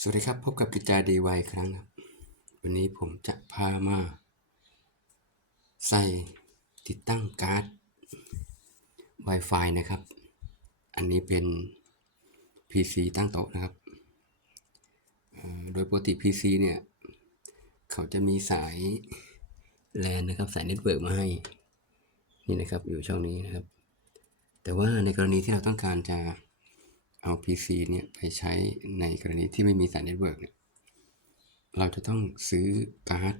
สวัสดีครับ พบกับกิจจาดีวายครั้งครับวันนี้ผมจะพามา ใส่ติดตั้งการ์ด Wi-Fi นะครับ อันนี้เป็น PC ตั้งโต๊ะนะครับ โดยปกติ PC เนี่ย เขาจะมีสาย LAN นะครับ สายเน็ตเวิร์กมาให้ นี่นะครับ อยู่ช่องนี้นะครับ แต่ว่าในกรณีที่เราต้องการจะ เอา PC เนี่ยไปใช้ในกรณีที่ไม่มีสายเน็ตเวิร์กเนี่ยเราจะต้องซื้อการ์ด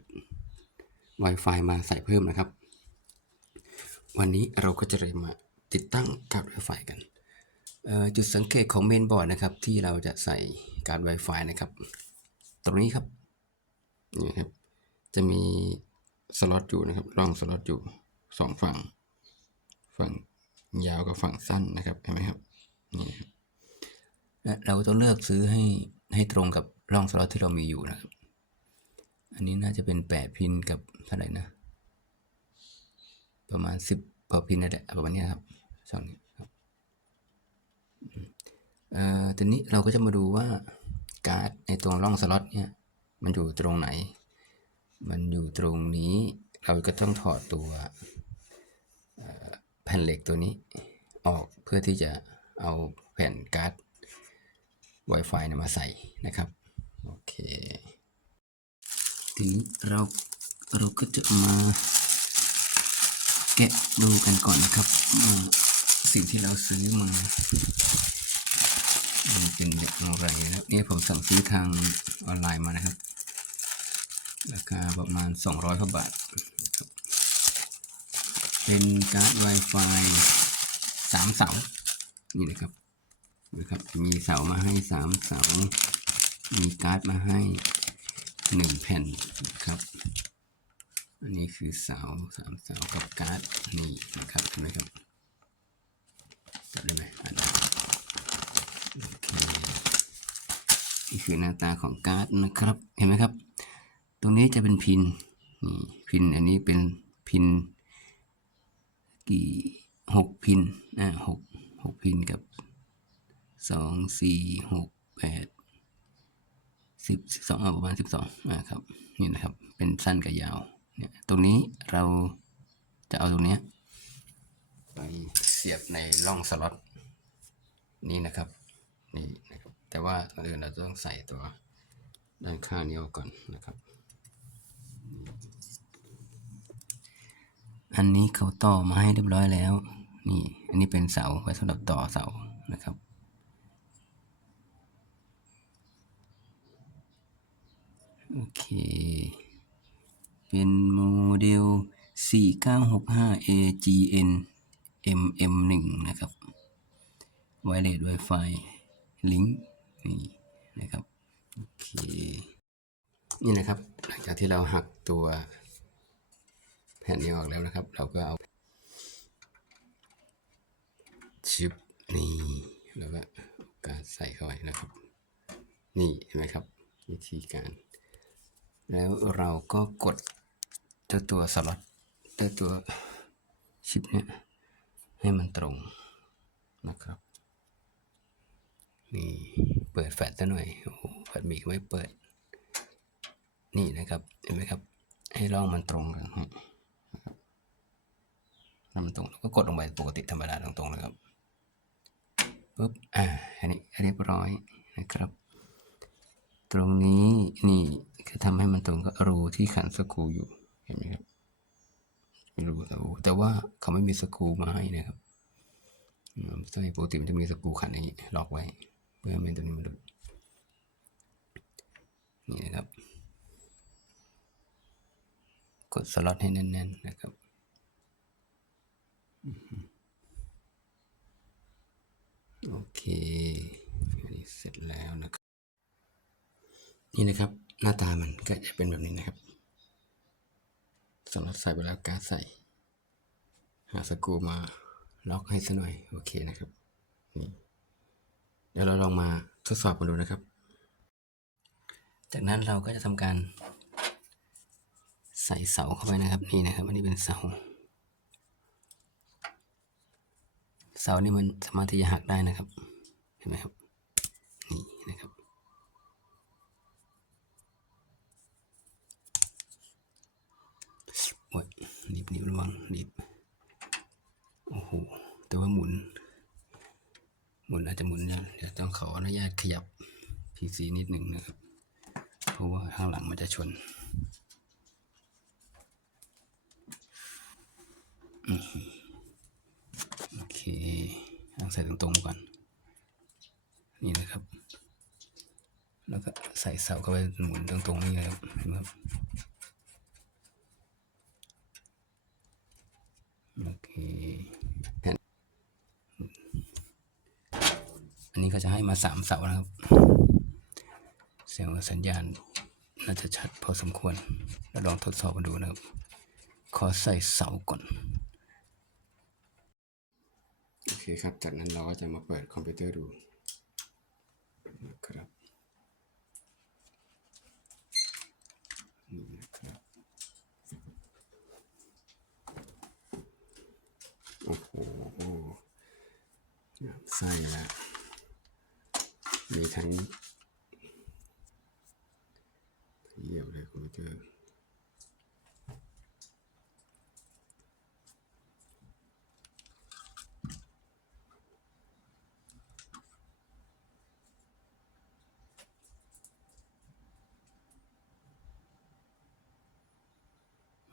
Wi-Fi มาใส่เพิ่มนะครับ วันนี้เราก็จะเลยมาติดตั้งการ์ด Wi-Fi กันเอ่อจุดสังเกตของเมนบอร์ดนะครับ ที่เราจะใส่การ์ด Wi-Fi นะครับ ตรงนี้ครับนี่ครับ จะมีสล็อตอยู่นะครับร่องสล็อตอยู่สองฝั่ง ฝั่งยาวกับฝั่งสั้นนะครับเห็นไหมครับนี่ครับ เราก็ต้องเลือกซื้อให้ให้ตรงกับร่องสล็อตที่เรามีอยู่นะครับ อันนี้น่าจะเป็นแปดพินกับเท่าไหร่นะ ประมาณสิบกว่าพินนั่นแหละประมาณนี้ครับช่องนี้ครับเอ่อทีนี้เราก็จะมาดูว่าการ์ดในตรงร่องสล็อตเนี่ยมันอยู่ตรงไหน มันอยู่ตรงนี้ เราก็ต้องถอดตัวแผ่นเหล็กตัวนี้ออกเพื่อที่จะเอาแผ่นการ์ด Wi-Fi นี่ยมาใส่นะครับโอเคทีนี้เราเราก็จะมาแกะดูกันก่อนนะครับสิ่งที่เราซื้อมามันเป็นแบบอะไรนะครับนี่ผมสั่งซื้อทางออนไลน์มานะครับ ราคาประมาณ 200กว่าบาท เป็นการ์ด Wi-Fi สามเสา นี่นะครับ มีเสามาให้สามเสา มีการ์ดมาให้หนึ่งแผ่นครับ อันนี้คือเสาสามเสากับการ์ดนี่นะครับเห็นไหมครับจับได้ไหมอ่านได้โอเคนี่คือหน้าตาของการ์ดนะครับ เห็นไหมครับ ตรงนี้จะเป็นพินนี่พินอันนี้เป็นพินกี่หกพินอ่าหกหกพินกับ สองสี่หกแปดสิบสิบสองประมาณสิบสองนะครับนี่นะครับ เป็นสั้นกับยาวเนี่ยตรงนี้เราจะเอาตรงเนี้ยไปเสียบในร่องสล็อตนี่นะครับนี่นะครับ แต่ว่าก่อนอื่นเราต้องใส่ตัวด้านข้างนี้ออกก่อนนะครับ อันนี้เขาต่อมาให้เรียบร้อยแล้ว นี่ อันนี้เป็นเสาไว้สำหรับต่อเสานะครับ โอเค เป็นโมเดล 4965 AGN MM1 นะครับ Wireless Wi-Fi Link นี่นะครับ โอเค นี่นะครับ หลังจากที่เราหักตัวแผ่นนี้ออกแล้วนะครับ เราก็เอาชิปนี่แล้วก็การใส่เข้าไปนะครับ นี่เห็นไหมครับ วิธีการ แล้วเราก็กดเจ้าตัวสล็อต เจ้าตัวชิปเนี่ยให้มันตรงนะครับนี่เปิดแฟลชซะหน่อยโอ้โหแฟลชมีก็ไม่เปิด นี่นะครับเห็นไหมครับ ให้ร่องมันตรงกันให้มันตรงก็กดลงไปปกติธรรมดาตรงๆนะครับปุ๊บอ่าอันนี้เรียบร้อยนะครับ ตรงนี้นี่ก็ทำให้มันตรงกับรูที่ขันสกูอยู่เห็นไหมครับ มีรูสกรูแต่ว่าเขาไม่มีสกรูมาให้นะครับใช่ปกติมันจะมีสกรูขันอย่างนี้ล็อกไว้ เพื่อไม่ให้ตัวนี้มันหลุดนี่นะครับ กดสล็อตให้แน่น ๆ นะครับโอเค อันนี้เสร็จแล้วนะครับ นี่นะครับ หน้าตามันก็จะเป็นแบบนี้นะครับ สำหรับใส่ไปแล้วการใส่ หาสกรูมาล็อกให้ซะหน่อย โอเคนะครับนี่เดี๋ยวเราลองมาทดสอบกันดูนะครับ จากนั้นเราก็จะทำการ ใส่เสาเข้าไปนะครับ นี่นะครับอันนี้เป็นเสา เสานี่มันสามารถที่จะหักได้นะครับ เห็นไหมครับ นี่นะครับ องนิดโอ้โหแต่ว่าหมุน หมุนอาจจะหมุนเนี่ยเดี๋ยวต้องขออนุญาตขยับ PC นิดหนึ่งนะครับ เพราะว่าข้างหลังมันจะชนโอเคต้องใส่ตรงๆก่อน นี่นะครับ แล้วก็ใส่เสาเข้าไปหมุนตรงๆนี่เลยครับเห็นไหมครับ โอเคแผ่นอันนี้ก็จะให้มาสามเสานะครับ เสียงสัญญาณน่าจะชัดพอสมควรแล้วลองทดสอบกันดูนะครับ ขอใส่เสาก่อน โอเคครับ จากนั้นเราก็จะมาเปิดคอมพิวเตอร์ดูนะครับ นี่นะครับ โอ้โหงาม ไส้ละมีทั้งเยี่ยวเลยคอมพิวเตอร์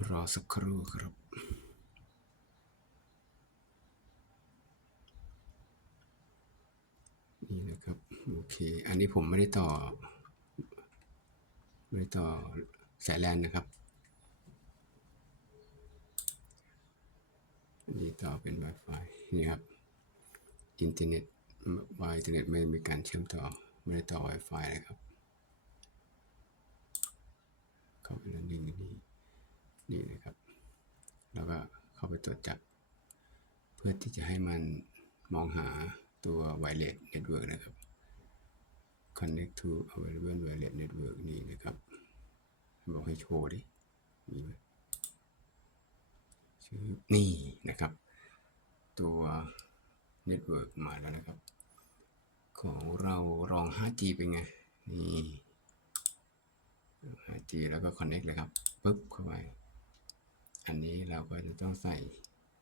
รอสักครู่ครับ นะครับโอเค อันนี้ผมไม่ได้ต่อ ไม่ได้ต่อสายแลนนะครับอันนี้ต่อเป็น Wi-Fi นี่ครับอินเทอร์เน็ตวายอินเทอร์เน็ตไม่มีการเชื่อมต่อ ไม่ได้ต่อ Wi-Fi นะครับ เข้าไปแล้วนี่นี่นี่นะครับ แล้วก็เข้าไปตรวจจับ เพื่อที่จะให้มันมองหา ตัว wireless network นะครับ connect to available wireless network นี่นะครับ บอกให้โชว์ดิมีไหมชื่อนี่นะครับ ตัว network มาแล้วนะครับ ของเราลอง 5G เป็นไง นี่ 5G แล้วก็ connect เลยครับปึ๊บเข้าไป อันนี้เราก็จะต้องใส่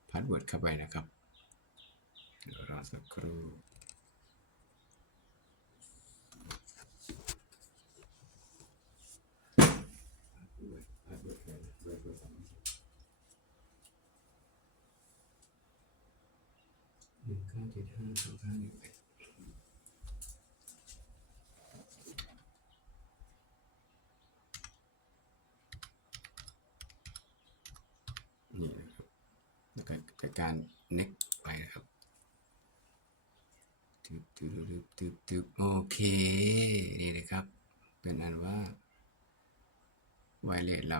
พาสเวิร์ดเข้าไปนะครับ เดี๋ยวรอสักครู่หนึ่งเก้าเจ็ดห้าสองห้าหนึ่งแปดนี่นะครับแล้วก็จัดการ next ไปนะครับ ตึบตึบตึบตึบโอเค นี่นะครับ เป็นอันว่าไวเลสเรา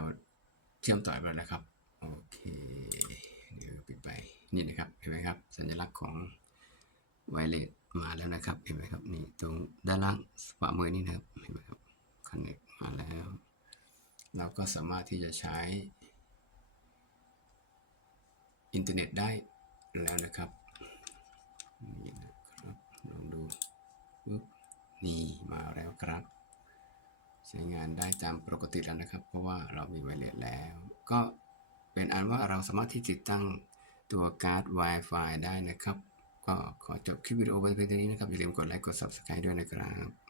เชื่อมต่อไปแล้วนะครับ โอเค เดี๋ยวปิดไป นี่นะครับ เห็นไหมครับ สัญลักษณ์ของไวเลสมาแล้วนะครับ เห็นไหมครับ นี่ตรงด้านล่างขวามือนี่นะครับ เห็นไหมครับ connect มาแล้ว เราก็สามารถที่จะใช้ อินเทอร์เน็ตได้แล้วนะครับนี่นะครับ ลองดูปึ๊บนี่มาแล้วครับ ใช้งานได้ตามปกติแล้วนะครับ เพราะว่าเรามีไวเลสแล้ว ก็เป็นอันว่าเราสามารถที่ติดตั้งตัวการ์ด Wi-Fi ได้นะครับ ก็ขอจบคลิปวิดีโอไว้เพียงเท่านี้นะครับ อย่าลืมกดไลค์กด Subscribe ด้วยนะครับ